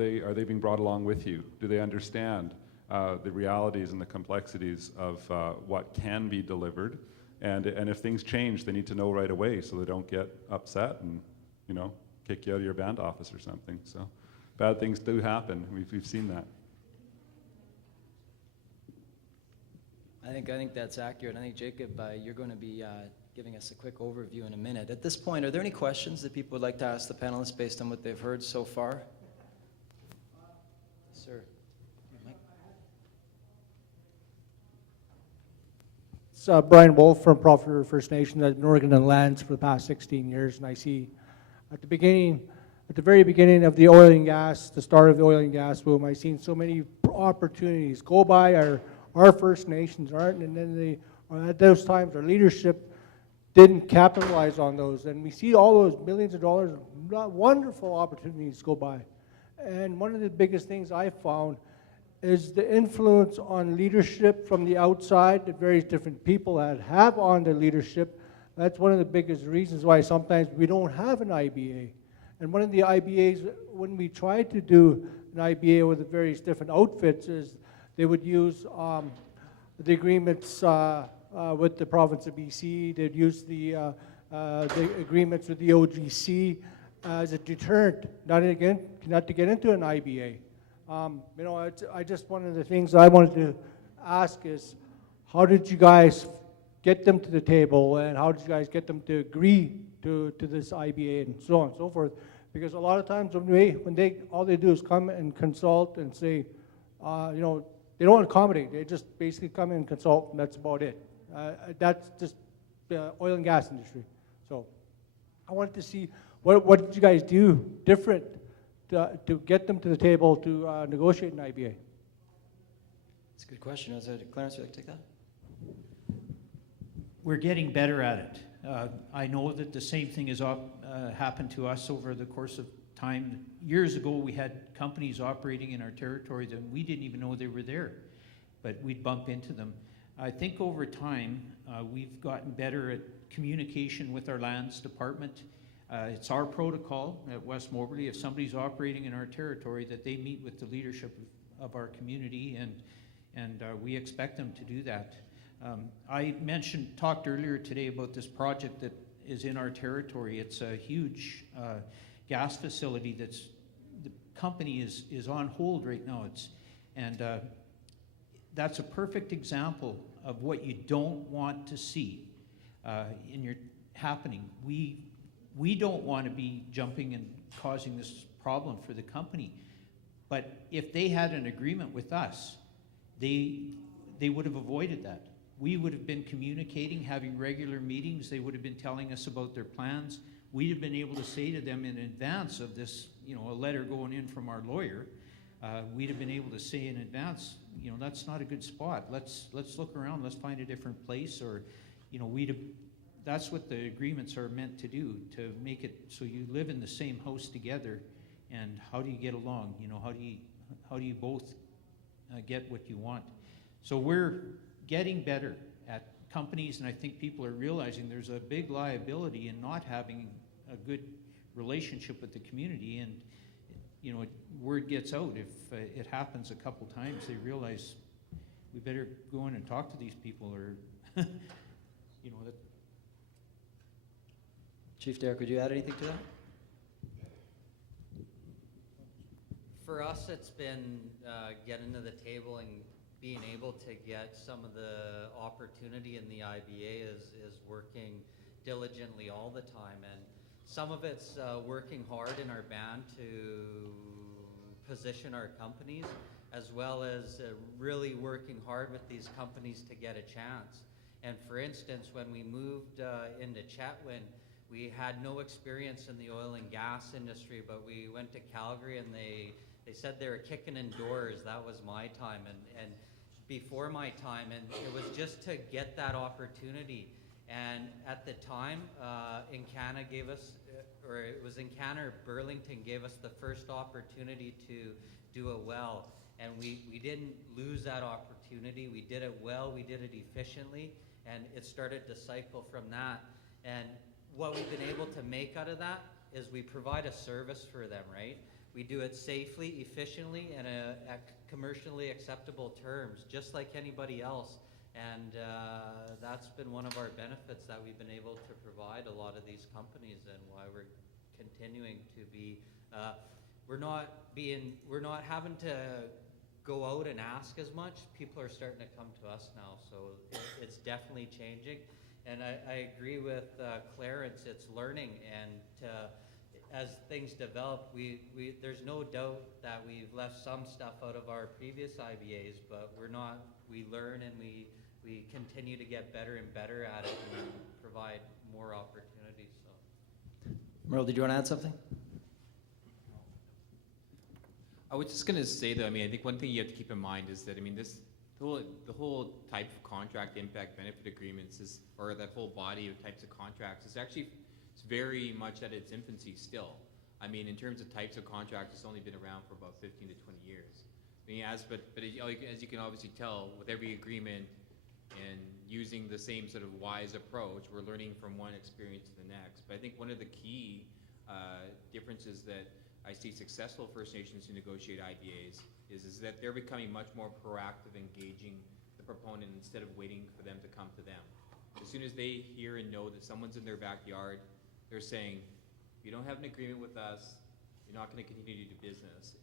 Are they being brought along with you? Do they understand the realities and the complexities of what can be delivered? And if things change, they need to know right away so they don't get upset and, you know, kick you out of your band office or something. So bad things do happen. We've seen that. I think that's accurate. I think, Jacob, you're going to be giving us a quick overview in a minute. At this point, are there any questions that people would like to ask the panelists based on what they've heard so far? Sir. It's Brian Wolf from Prophet River First Nation. I've been working in lands for the past 16 years, and I see at the very beginning of the oil and gas, the start of the oil and gas boom, I've seen so many opportunities go by our First Nations, and then at those times our leadership didn't capitalize on those, and we see all those millions of dollars, wonderful opportunities go by. And one of the biggest things I found is the influence on leadership from the outside that various different people have on the leadership. That's one of the biggest reasons why sometimes we don't have an IBA. And one of the IBAs, when we tried to do an IBA with the various different outfits, is they would use the agreements with the province of BC. They'd use the agreements with the OGC as a deterrent, not to get into an IBA. One of the things I wanted to ask is, how did you guys get them to the table, and how did you guys get them to agree to this IBA, and so on and so forth? Because a lot of times when all they do is come and consult and say, they don't accommodate. They just basically come and consult, and that's about it. That's just the oil and gas industry. So I wanted to see what did you guys do different to get them to the table to negotiate an IBA? That's a good question. Clarence, would you like to take that? We're getting better at it. I know that the same thing has happened to us over the course of time. Years ago, we had companies operating in our territory that we didn't even know they were there, but we'd bump into them. I think over time, we've gotten better at communication with our lands department. It's our protocol at West Moberly, if somebody's operating in our territory, that they meet with the leadership of our community, and we expect them to do that. I talked earlier today about this project that is in our territory. It's a huge gas facility the company is on hold right now. That's a perfect example of what you don't want to see happening. We don't want to be jumping and causing this problem for the company. But if they had an agreement with us, they would have avoided that. We would have been communicating, having regular meetings. They would have been telling us about their plans. We'd have been able to say to them in advance of this, a letter going in from our lawyer, we'd have been able to say in advance, that's not a good spot. Let's look around. Let's find a different place. Or, that's what the agreements are meant to do, to make it so you live in the same house together. And how do you get along? How do you both get what you want? So we're getting better at companies, and I think people are realizing there's a big liability in not having a good relationship with the community. And word gets out. If it happens a couple times, they realize we better go in and talk to these people, or that. Chief Derek, would you add anything to that? For us, it's been getting to the table and being able to get some of the opportunity in the IBA is working diligently all the time. And some of it's working hard in our band to position our companies, as well as really working hard with these companies to get a chance. And for instance, when we moved into Chetwynd, we had no experience in the oil and gas industry, but we went to Calgary and they said they were kicking in doors. That was my time and before my time, and it was just to get that opportunity. And at the time, Encana gave us, or it was Encana or Burlington gave us the first opportunity to do a well. And we didn't lose that opportunity. We did it well, we did it efficiently, and it started to cycle from that. And what we've been able to make out of that is we provide a service for them, right? we do it safely, efficiently, and at commercially acceptable terms, just like anybody else. And that's been one of our benefits that we've been able to provide a lot of these companies, and why we're continuing to be, we're not having to go out and ask as much. People are starting to come to us now, so it's definitely changing. And I agree with Clarence, it's learning, and as things develop, there's no doubt that we've left some stuff out of our previous IBAs, but we learn and we continue to get better and better at it and provide more opportunities. So. Merle, did you want to add something? I was just going to say that, I mean, I think one thing you have to keep in mind is that, I mean, the whole type of contract impact benefit agreements or that whole body of types of contracts is actually, it's very much at its infancy still. I mean, in terms of types of contracts, it's only been around for about 15 to 20 years. I mean, as you can obviously tell, with every agreement and using the same sort of wise approach, we're learning from one experience to the next. But I think one of the key differences that I see successful First Nations who negotiate IBAs is that they're becoming much more proactive, engaging the proponent instead of waiting for them to come to them. As soon as they hear and know that someone's in their backyard, they're saying, if you don't have an agreement with us, you're not going to continue to do business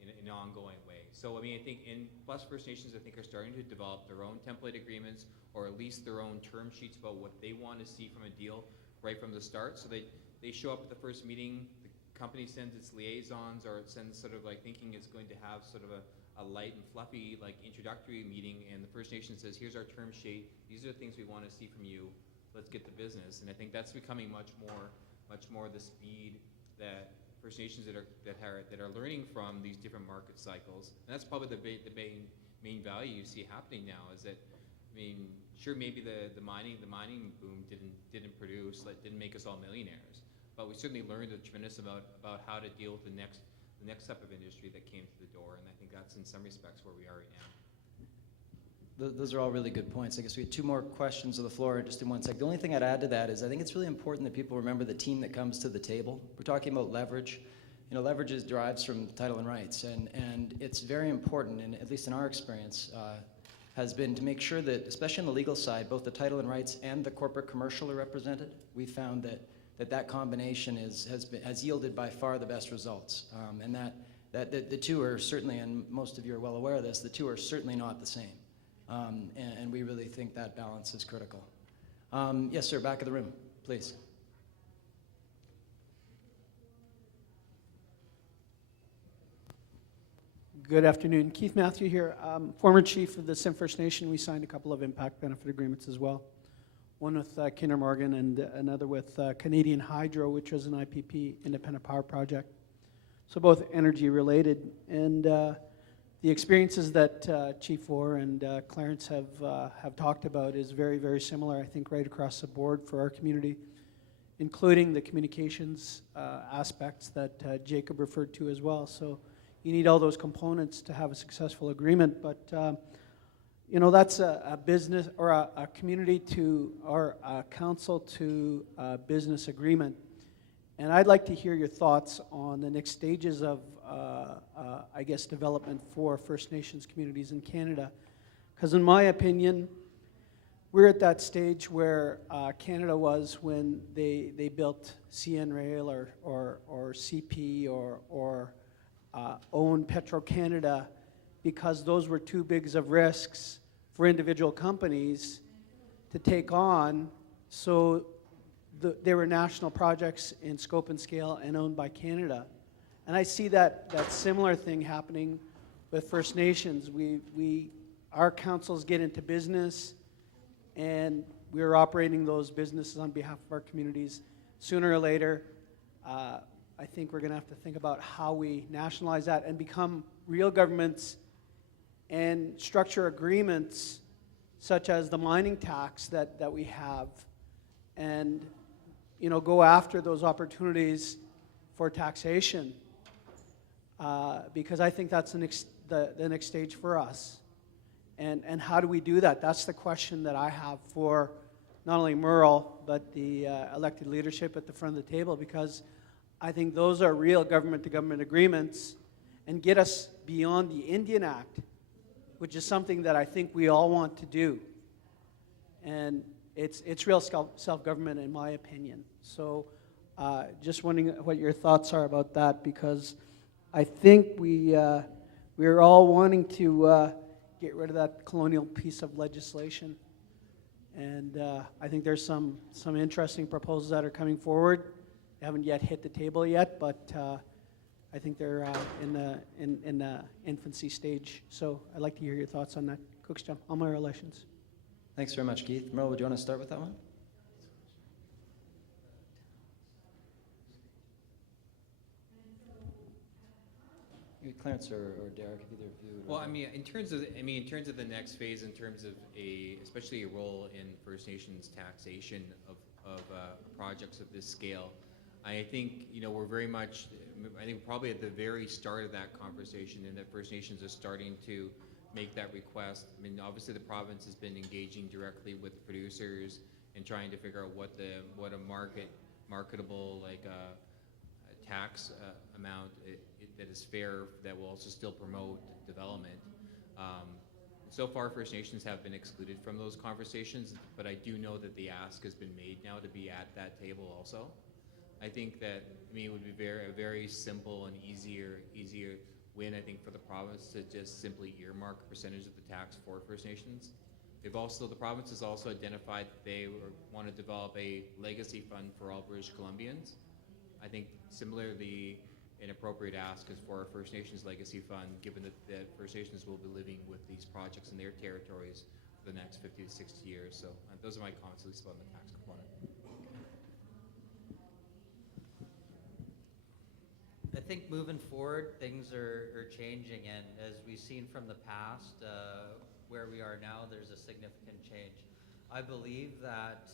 in an ongoing way. So, I mean, I think, plus First Nations, I think, are starting to develop their own template agreements, or at least their own term sheets about what they want to see from a deal right from the start. So they show up at the first meeting, the company sends its liaisons, or it sends sort of like thinking it's going to have sort of a light and fluffy like introductory meeting, and the First Nation says, here's our term sheet, these are the things we want to see from you, let's get to business. And I think that's becoming much more the speed that First Nations that are learning from these different market cycles. And that's probably the main value you see happening now, is that, I mean, sure, maybe the mining boom didn't produce, like, didn't make us all millionaires, but we certainly learned a tremendous amount about how to deal with the next step of industry that came to the door, and I think that's in some respects where we are right now. Those are all really good points. I guess we have two more questions on the floor just in 1 sec. The only thing I'd add to that is I think it's really important that people remember the team that comes to the table. We're talking about leverage. You know, leverage derives from title and rights, and it's very important, and at least in our experience, has been to make sure that, especially on the legal side, both the title and rights and the corporate commercial are represented. We found that combination has yielded by far the best results, and that the two are certainly, and most of you are well aware of this, the two are certainly not the same. And we really think that balance is critical. Yes, sir, back of the room, please. Good afternoon. Keith Matthew here, former chief of the Sim First Nation. We signed a couple of impact benefit agreements as well. One with Kinder Morgan and another with Canadian Hydro, which was an IPP, independent power project. So both energy related. And the experiences that Chief Orr and Clarence have talked about is very, very similar, I think, right across the board for our community, including the communications aspects that Jacob referred to as well. So you need all those components to have a successful agreement, but you know, that's a business or a community to, or a council to business agreement. And I'd like to hear your thoughts on the next stages of, I guess, development for First Nations communities in Canada. Because in my opinion, we're at that stage where Canada was when they built CN Rail or CP or owned Petro-Canada, because those were too big of risks for individual companies to take on. So they were national projects in scope and scale and owned by Canada. And I see that similar thing happening with First Nations. Our councils get into business, and we're operating those businesses on behalf of our communities. Sooner or later, I think we're going to have to think about how we nationalize that and become real governments and structure agreements such as the mining tax that we have, and go after those opportunities for taxation, because I think that's the next stage for us. And how do we do that? That's the question that I have for not only Merle, but the elected leadership at the front of the table, because I think those are real government-to-government agreements and get us beyond the Indian Act, which is something that I think we all want to do. And it's real self-government in my opinion. So just wondering what your thoughts are about that, because I think we're all wanting to get rid of that colonial piece of legislation. And I think there's some interesting proposals that are coming forward. They haven't yet hit the table yet, but I think they're in the infancy stage. So I'd like to hear your thoughts on that. Cookstown, Almere Relations. Thanks very much, Keith. Merle, would you want to start with that one? Maybe Clarence or Derek, if either of you would. Well, I mean, in terms of the next phase, in terms of especially a role in First Nations taxation of projects of this scale, I think, we're very much, I think probably at the very start of that conversation, and that First Nations are starting to make that request. I mean, obviously the province has been engaging directly with producers and trying to figure out what a marketable tax amount that is fair, that will also still promote development. So far, First Nations have been excluded from those conversations, but I do know that the ask has been made now to be at that table also. I think that, it would be a very simple and easier win, I think, for the province to just simply earmark a percentage of the tax for First Nations. The province has also identified that they want to develop a legacy fund for all British Columbians. I think similarly, an appropriate ask is for a First Nations legacy fund, given that First Nations will be living with these projects in their territories for the next 50 to 60 years. So those are my comments, at least on the tax component. I think moving forward, things are changing, and as we've seen from the past, where we are now, there's a significant change. I believe that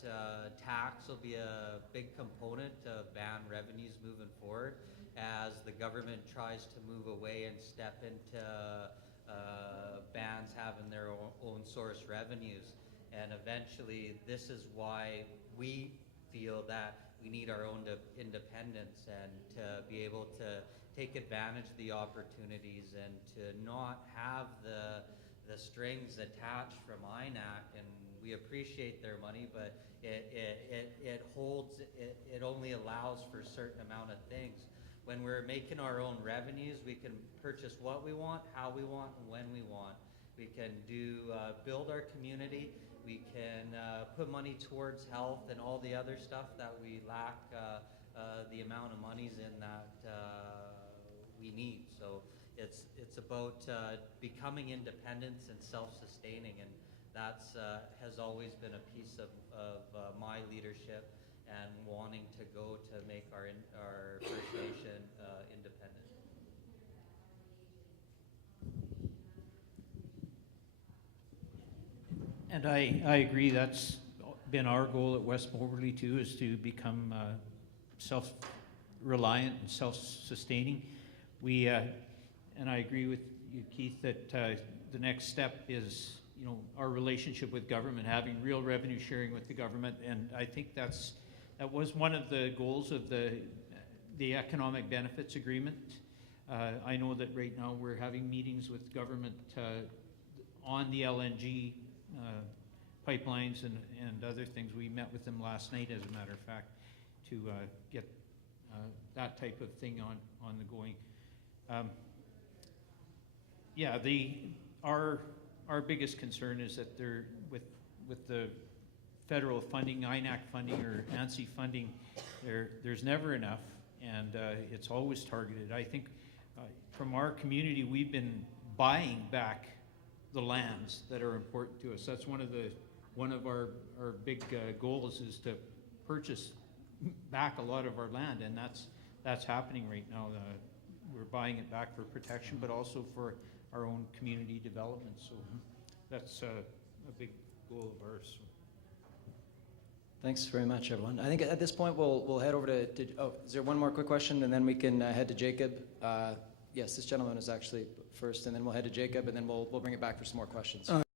tax will be a big component of ban revenues moving forward, as the government tries to move away and step into bans having their own source revenues. And eventually, this is why we feel that we need our own independence, and to be able to take advantage of the opportunities and to not have the strings attached from INAC. And we appreciate their money, but it only allows for a certain amount of things. When we're making our own revenues, we can purchase what we want, how we want, and when we want. We can build our community. We can put money towards health and all the other stuff that we lack the amount of monies in that we need. So it's about becoming independent and self-sustaining, and that's has always been a piece of my leadership, and wanting to go to make our First Nation independent. And I agree, that's been our goal at West Moberly too, is to become self-reliant and self-sustaining. And I agree with you, Keith, that the next step is, our relationship with government, having real revenue sharing with the government. And I think that was one of the goals of the Economic Benefits Agreement. I know that right now we're having meetings with government on the LNG pipelines and other things. We met with them last night, as a matter of fact, to get that type of thing on the going. Our biggest concern is that with the federal funding, INAC funding or ANSI funding, there's never enough, and it's always targeted. I think from our community, we've been buying back the lands that are important to us. That's one of our big goals, is to purchase back a lot of our land, and that's happening right now. We're buying it back for protection, but also for our own community development. So that's a big goal of ours. Thanks very much, everyone. I think at this point we'll head over to is there one more quick question, and then we can head to Jacob? Yes, this gentleman is actually first, and then we'll head to Jacob, and then we'll bring it back for some more questions.